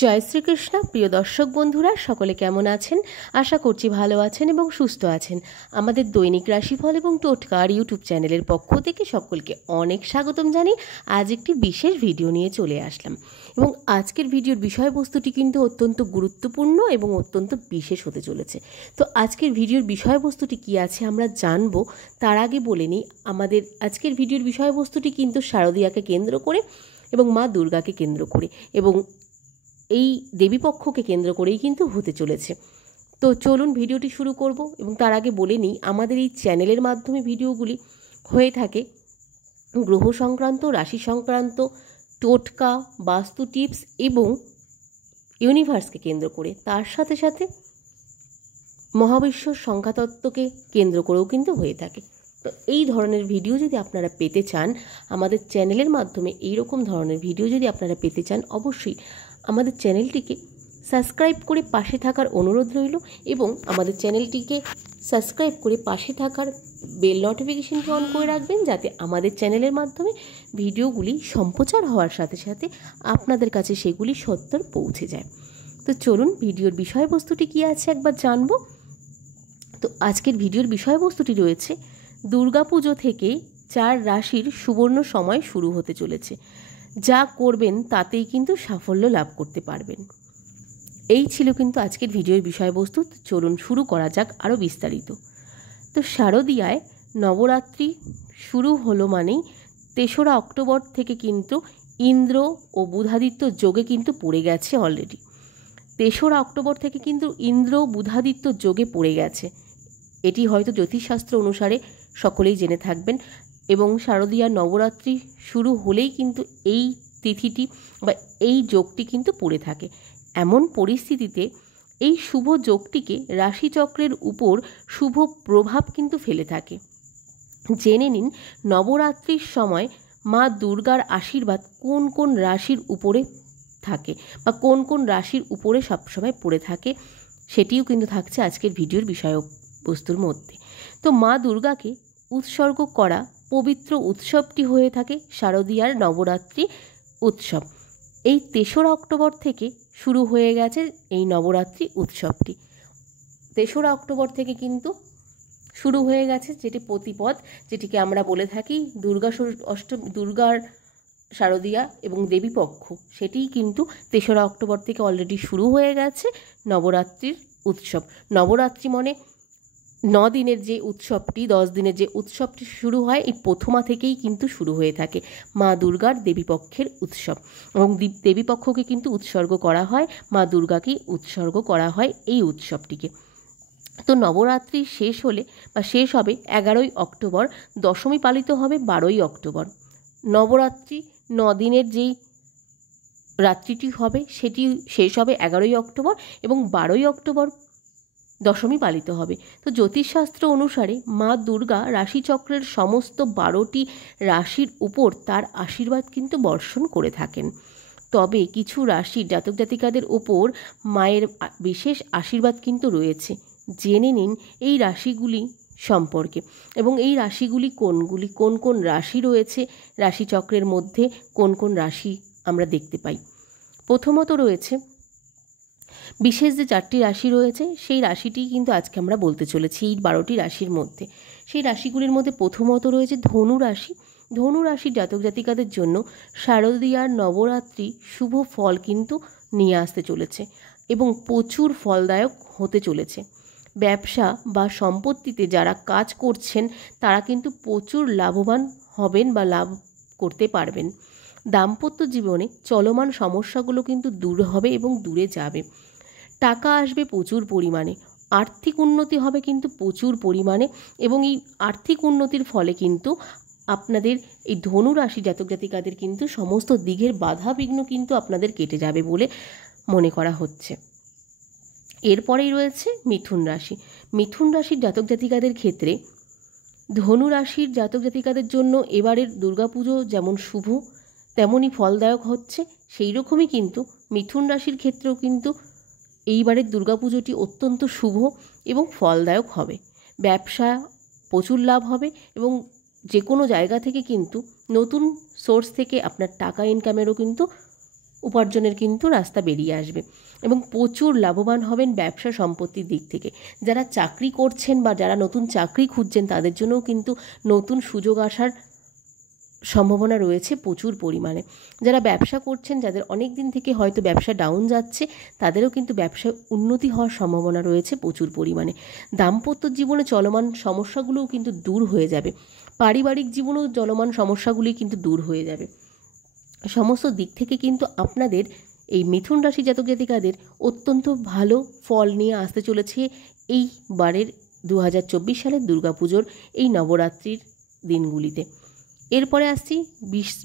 জয় শ্রীকৃষ্ণ। প্রিয় দর্শক বন্ধুরা সকলে কেমন আছেন? আশা করছি ভালো আছেন এবং সুস্থ আছেন। আমাদের দৈনিক রাশিফল এবং টোটকার ইউটিউব চ্যানেলের পক্ষ থেকে সকলকে অনেক স্বাগতম জানিয়ে আজ একটি বিশেষ ভিডিও নিয়ে চলে আসলাম। এবং আজকের ভিডিওর বিষয়বস্তুটি কিন্তু অত্যন্ত গুরুত্বপূর্ণ এবং অত্যন্ত বিশেষ হতে চলেছে। তো আজকের ভিডিওর বিষয়বস্তুটি কী আছে আমরা জানবো। তার আগে বলে নিই, আমাদের আজকের ভিডিওর বিষয়বস্তুটি কিন্তু শারদীয়াকে কেন্দ্র করে এবং মা দুর্গাকে কেন্দ্র করে এবং এই দেবীপক্ষকে কেন্দ্র করেই কিন্তু হতে চলেছে। তো চলুন ভিডিওটি শুরু করব। এবং তার আগে বলে নিই, আমাদের এই চ্যানেলের মাধ্যমে ভিডিওগুলি হয়ে থাকে গ্রহ সংক্রান্ত, রাশি সংক্রান্ত, টোটকা, বাস্তু টিপস এবং ইউনিভার্সকে কেন্দ্র করে, তার সাথে সাথে মহাবিশ্ব সংখ্যাতত্ত্বকে কেন্দ্র করেও কিন্তু হয়ে থাকে। তো এই ধরনের ভিডিও যদি আপনারা পেতে চান, আমাদের চ্যানেলের মাধ্যমে এই রকম ধরনের ভিডিও যদি আপনারা পেতে চান, অবশ্যই আমাদের চ্যানেলটিকে সাবস্ক্রাইব করে পাশে থাকার অনুরোধ রইল। এবং আমাদের চ্যানেলটিকে সাবস্ক্রাইব করে পাশে থাকার বেল নোটিফিকেশনটি অন করে রাখবেন, যাতে আমাদের চ্যানেলের মাধ্যমে ভিডিওগুলি সম্প্রচার হওয়ার সাথে সাথে আপনাদের কাছে সেগুলি সত্বর পৌঁছে যায়। তো চলুন ভিডিওর বিষয়বস্তুটি কী আছে একবার জানব। তো আজকের ভিডিওর বিষয়বস্তুটি রয়েছে, দুর্গাপুজো থেকে 4 রাশির সুবর্ণ সময় শুরু হতে চলেছে। যা করবেন তাতেই কিন্তু সাফল্য লাভ করতে পারবেন। এই ছিল কিন্তু আজকের ভিডিওর বিষয়বস্তু। চলুন শুরু করা যাক আরও বিস্তারিত। তো শারদীয়ায় নবরাত্রি শুরু হলো মানেই 3রা অক্টোবর থেকে কিন্তু ইন্দ্র ও বুধাদিত্য যোগে কিন্তু পড়ে গেছে অলরেডি। 3রা অক্টোবর থেকে কিন্তু ইন্দ্র বুধাদিত্য যোগে পড়ে গেছে। এটি হয়তো জ্যোতিষশাস্ত্র অনুসারে সকলেই জেনে থাকবেন। এবং শারদীয়া নবরাত্রি শুরু হলেই কিন্তু এই তিথিটি বা এই যোগটি কিন্তু পড়ে থাকে। এমন পরিস্থিতিতে এই শুভ যোগটিকে রাশিচক্রের উপর শুভ প্রভাব কিন্তু ফেলে থাকে। জেনে নিন নবরাত্রির সময় মা দুর্গার আশীর্বাদ কোন কোন রাশির উপরে থাকে বা কোন কোন রাশির উপরে সবসময় পড়ে থাকে, সেটিও কিন্তু থাকছে আজকের ভিডিওর বিষয়বস্তুর মধ্যে। তো মা দুর্গাকে উৎসর্গ করা পবিত্র উৎসবটি হয়ে থাকে শারদীয়ার নবরাত্রি উৎসব। এই 3রা অক্টোবর থেকে শুরু হয়ে গেছে এই নবরাত্রি উৎসবটি। 3রা অক্টোবর থেকে কিন্তু শুরু হয়ে গেছে, যেটি প্রতিপদ, যেটিকে আমরা বলে থাকি দুর্গার শারদীয়া এবং দেবীপক্ষ, সেটিই কিন্তু 3রা অক্টোবর থেকে অলরেডি শুরু হয়ে গেছে নবরাত্রির উৎসব। নবরাত্রি মানে 9 দিনের যে উৎসবটি, 10 দিনের যে উৎসবটি শুরু হয়, এই প্রথমা থেকেই কিন্তু শুরু হয়ে থাকে মা দুর্গার দেবীপক্ষের উৎসব। এবং দেবীপক্ষকে কিন্তু উৎসর্গ করা হয়, মা দুর্গাকেই উৎসর্গ করা হয় এই উৎসবটিকে। তো নবরাত্রি শেষ হলে বা শেষ হবে 11ই অক্টোবর, দশমী পালিত হবে 12ই অক্টোবর। নবরাত্রি 9 দিনের যেই রাত্রিটি হবে সেটি শেষ হবে 11ই অক্টোবর এবং 12ই অক্টোবর দশমী পালিত হবে। তো জ্যোতিষশাস্ত্র অনুসারে মা দুর্গা রাশিচক্রের সমস্ত 12টি রাশির উপর তার আশীর্বাদ কিন্তু বর্ষণ করে থাকেন। তবে কিছু রাশির জাতক জাতিকাদের ওপর মায়ের বিশেষ আশীর্বাদ কিন্তু রয়েছে। জেনে নিন এই রাশিগুলি সম্পর্কে এবং এই রাশিগুলি কোন কোন রাশি রয়েছে রাশিচক্রের মধ্যে, কোন কোন রাশি আমরা দেখতে পাই। প্রথমত রয়েছে বিশেষ যে 4টি রাশি রয়েছে, সেই রাশিটি কিন্তু আজকে আমরা বলতে চলেছি এই 12টি রাশির মধ্যে। সেই রাশিগুলির মধ্যে প্রথমত রয়েছে ধনু রাশি। ধনু রাশির জাতক জাতিকাদের জন্য শারদীয়ার নবরাত্রি শুভ ফল কিন্তু নিয়ে আসতে চলেছে এবং প্রচুর ফলদায়ক হতে চলেছে। ব্যবসা বা সম্পত্তিতে যারা কাজ করছেন তারা কিন্তু প্রচুর লাভবান হবেন বা লাভ করতে পারবেন। দাম্পত্য জীবনে চলমান সমস্যাগুলো কিন্তু দূর হবে এবং দূরে যাবে। টাকা আসবে প্রচুর পরিমাণে, আর্থিক উন্নতি হবে কিন্তু প্রচুর পরিমাণে। এবং এই আর্থিক উন্নতির ফলে কিন্তু আপনাদের এই ধনু রাশি জাতক জাতিকাদের কিন্তু সমস্ত দিকের বাধা বিঘ্ন কিন্তু আপনাদের কেটে যাবে বলে মনে করা হচ্ছে। এরপরেই রয়েছে মিথুন রাশি। মিথুন রাশির জাতক জাতিকাদের ক্ষেত্রে ধনু রাশির জাতক জাতিকাদের জন্য এবারের দুর্গাপুজো যেমন শুভ তেমনই ফলদায়ক হচ্ছে, সেই রকমই কিন্তু মিথুন রাশির ক্ষেত্রেও কিন্তু এইবারের দুর্গাপুজোটি অত্যন্ত শুভ এবং ফলদায়ক হবে। ব্যবসা প্রচুর লাভ হবে এবং যে কোনো জায়গা থেকে কিন্তু নতুন সোর্স থেকে আপনার টাকা ইনকামেরও কিন্তু উপার্জনের কিন্তু রাস্তা বেরিয়ে আসবে এবং প্রচুর লাভবান হবেন ব্যবসা সম্পত্তির দিক থেকে। যারা চাকরি করছেন বা যারা নতুন চাকরি খুঁজছেন তাদের জন্যও কিন্তু নতুন সুযোগ আসার সম্ভাবনা রয়েছে প্রচুর পরিমাণে। যারা ব্যবসা করছেন, যাদের অনেক দিন থেকে হয়তো ব্যবসা ডাউন যাচ্ছে, তাদেরও কিন্তু ব্যবসায় উন্নতি হওয়ার সম্ভাবনা রয়েছে প্রচুর পরিমাণে। দাম্পত্য জীবনে চলমান সমস্যাগুলোও কিন্তু দূর হয়ে যাবে, পারিবারিক জীবনেও চলমান সমস্যাগুলি কিন্তু দূর হয়ে যাবে। সমস্ত দিক থেকে কিন্তু আপনাদের এই মিথুন রাশি জাতক জাতিকাদের অত্যন্ত ভালো ফল নিয়ে আসতে চলেছে এইবারের 2024 সালের দুর্গাপুজোর এই নবরাত্রির দিনগুলিতে। এরপরে আসছি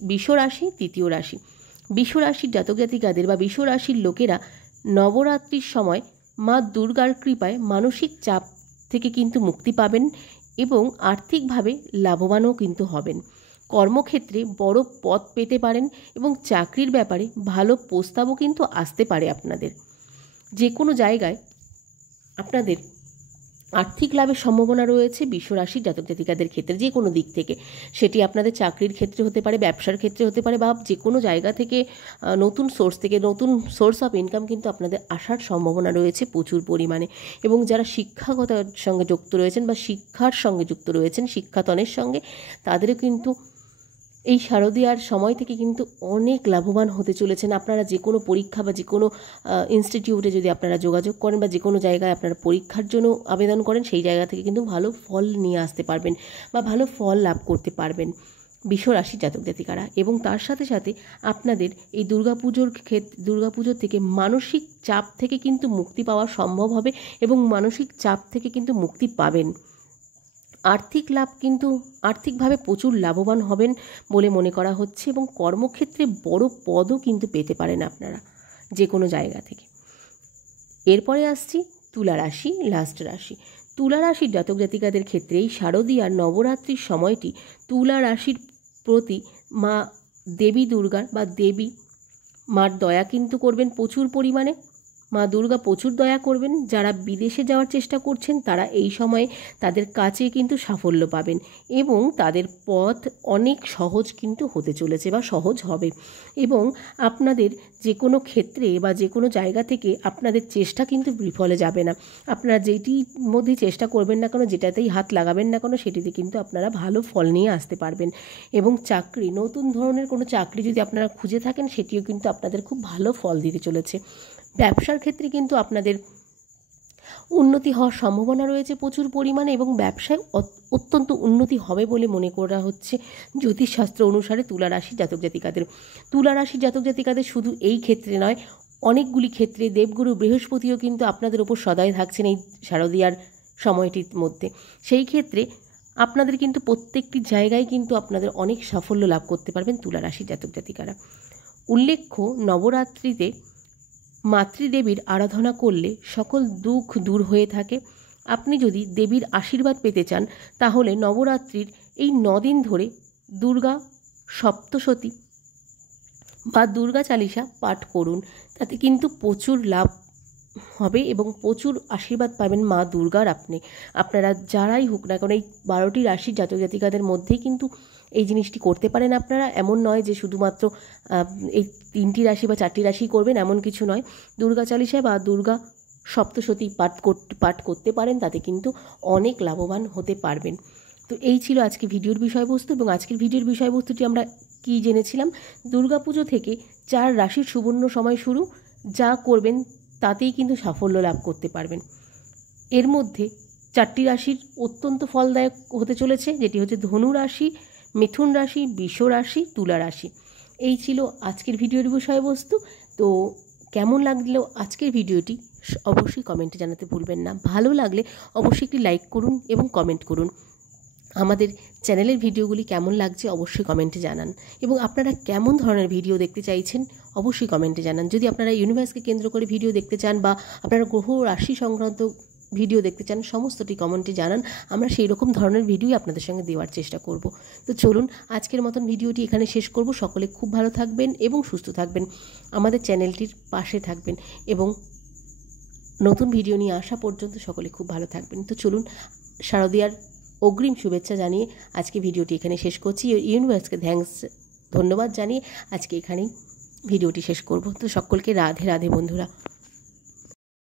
বৃষ রাশি, তৃতীয় রাশি। বৃষ রাশির জাতক জাতিকাদের বা বৃষ রাশির লোকেরা নবরাত্রির সময় মা দুর্গার কৃপায় মানসিক চাপ থেকে কিন্তু মুক্তি পাবেন এবং আর্থিকভাবে লাভবানও কিন্তু হবেন। কর্মক্ষেত্রে বড় পদ পেতে পারেন এবং চাকরির ব্যাপারে ভালো প্রস্তাবও কিন্তু আসতে পারে আপনাদের। যে কোনো জায়গায় আপনাদের আর্থিক লাভের সম্ভাবনা রয়েছে বৃষ রাশির জাতক জাতিকাদের ক্ষেত্রে, যে কোনো দিক থেকে। সেটি আপনাদের চাকরির ক্ষেত্রে হতে পারে, ব্যবসার ক্ষেত্রে হতে পারে, বা যে কোনো জায়গা থেকে নতুন সোর্স থেকে নতুন সোর্স অফ ইনকাম কিন্তু আপনাদের আসার সম্ভাবনা রয়েছে প্রচুর পরিমাণে। এবং যারা শিক্ষাগতার সঙ্গে যুক্ত রয়েছেন বা শিক্ষার সঙ্গে যুক্ত রয়েছেন, শিক্ষাতনের সঙ্গে, তাদেরও কিন্তু এই শারদীয়ার সময় থেকে কিন্তু অনেক লাভবান হতে চলেছেন। আপনারা যে কোনো পরীক্ষা বা যে কোনো ইনস্টিটিউটে যদি আপনারা যোগাযোগ করেন বা যে কোনো জায়গায় আপনারা পরীক্ষার জন্য আবেদন করেন, সেই জায়গা থেকে কিন্তু ভালো ফল নিয়ে আসতে পারবেন বা ভালো ফল লাভ করতে পারবেন বৃষ রাশির জাতক জাতিকারা। এবং তার সাথে সাথে আপনাদের এই দুর্গাপুজোর থেকে মানসিক চাপ থেকে কিন্তু মুক্তি পাওয়া সম্ভব হবে এবং মানসিক চাপ থেকে কিন্তু মুক্তি পাবেন। আর্থিক লাভ কিন্তু আর্থিকভাবে প্রচুর লাভবান হবেন বলে মনে করা হচ্ছে এবং কর্মক্ষেত্রে বড় পদও কিন্তু পেতে পারেন আপনারা যে কোনো জায়গা থেকে। এরপরে আসছি তুলা রাশি, লাস্ট রাশি। তুলা রাশির জাতক জাতিকাদের ক্ষেত্রে এই শারদীয়ার নবরাত্রির সময়টি তুলা রাশির প্রতি মা দেবী দুর্গার বা দেবী মার দয়া কিন্তু করবেন প্রচুর পরিমাণে। মা দুর্গা প্রচুর দয়া করবেন। যারা বিদেশে যাওয়ার চেষ্টা করছেন তারা এই সময়ে তাদের কাছে কিন্তু সাফল্য পাবেন এবং তাদের পথ অনেক সহজ কিন্তু হতে চলেছে বা সহজ হবে। এবং আপনাদের যে কোনো ক্ষেত্রে বা যে কোনো জায়গা থেকে আপনাদের চেষ্টা কিন্তু বিফলে যাবে না। আপনারা যেটির মধ্যেই চেষ্টা করবেন না কেন, যেটাতেই হাত লাগাবেন না কেন, সেটিতে কিন্তু আপনারা ভালো ফল নিয়ে আসতে পারবেন। এবং চাকরি, নতুন ধরনের কোনো চাকরি যদি আপনারা খুঁজে থাকেন, সেটিও কিন্তু আপনাদের খুব ভালো ফল দিতে চলেছে। ব্যবসার ক্ষেত্রে কিন্তু আপনাদের উন্নতি হওয়ার সম্ভাবনা রয়েছে প্রচুর পরিমাণে এবং ব্যবসায় অত্যন্ত উন্নতি হবে বলে মনে করা হচ্ছে জ্যোতিষশাস্ত্র অনুসারে তুলা রাশির জাতক জাতিকাদের। তুলা রাশির জাতক জাতিকাদের শুধু এই ক্ষেত্রে নয়, অনেকগুলি ক্ষেত্রে দেবগুরু বৃহস্পতিও কিন্তু আপনাদের ওপর সদয় থাকছেন এই শারদীয়ার সময়টির মধ্যে। সেই ক্ষেত্রে আপনাদের কিন্তু প্রত্যেকটি জায়গায় কিন্তু আপনাদের অনেক সাফল্য লাভ করতে পারবেন তুলা রাশির জাতক জাতিকারা। উল্লেখ্য, নবরাত্রিতে মাতৃদেবীর আরাধনা করলে সকল দুঃখ দূর হয়ে থাকে। আপনি যদি দেবীর আশীর্বাদ পেতে চান তাহলে নবরাত্রির এই 9 দিন ধরে দুর্গা সপ্তশতী বা দুর্গা চালিসা পাঠ করুন। তাতে কিন্তু প্রচুর লাভ হবে এবং প্রচুর আশীর্বাদ পাবেন মা দুর্গার। আপনারা যারাই হোক না কেন এই 12টি রাশির জাতক জাতিকাদের মধ্যেই কিন্তু এই জিনিসটি করতে পারেন আপনারা। এমন নয় যে শুধুমাত্র এই 3টি রাশি বা 4টি রাশি করবেন, এমন কিছু নয়। দুর্গা চালিসা বা দুর্গা সপ্তশতী পাঠ করতে পারেন, তাতে কিন্তু অনেক লাভবান হতে পারবেন। তো এই ছিল আজকে ভিডিওর বিষয়বস্তু। এবং আজকের ভিডিওর বিষয়বস্তুটি আমরা কি জেনেছিলাম, দুর্গাপুজো থেকে 4 রাশির সুবর্ণ সময় শুরু। যা করবেন তাতেই কিন্তু সাফল্য লাভ করতে পারবেন। এর মধ্যে 4টি রাশির অত্যন্ত ফলদায়ক হতে চলেছে, যেটি হচ্ছে ধনু রাশি, মিথুন রাশি, বৃষ রাশি, তুলা রাশি। এই ছিল আজকের ভিডিওর বিষয়বস্তু। তো কেমন লাগলো আজকের ভিডিওটি অবশ্যই কমেন্টে জানাতে ভুলবেন না। ভালো লাগলে অবশ্যই একটি লাইক করুন এবং কমেন্ট করুন। আমাদের চ্যানেলের ভিডিওগুলি কেমন লাগছে অবশ্যই কমেন্টে জানান এবং আপনারা কেমন ধরনের ভিডিও দেখতে চাইছেন অবশ্যই কমেন্টে জানান। যদি আপনারা ইউনিভার্সকে কেন্দ্র করে ভিডিও দেখতে চান বা আপনারা গ্রহ রাশি সংক্রান্ত ভিডিও দেখতে চান, সমস্তটি কমেন্টে জানান। আমরা সেই রকম ধরনের ভিডিওই আপনাদের সঙ্গে দেওয়ার চেষ্টা করব। তো চলুন আজকের মতন ভিডিওটি এখানে শেষ করব। সকলে খুব ভালো থাকবেন এবং সুস্থ থাকবেন, আমাদের চ্যানেলটির পাশে থাকবেন এবং নতুন ভিডিও নিয়ে আসা পর্যন্ত সকলে খুব ভালো থাকবেন। তো চলুন শারদীয়ার অগ্রিম শুভেচ্ছা জানিয়ে আজকে ভিডিওটি এখানে শেষ করছি। ইউনিভার্সকে ধন্যবাদ জানিয়ে আজকে এখানেই ভিডিওটি শেষ করব। তো সকলকে রাধে রাধে বন্ধুরা।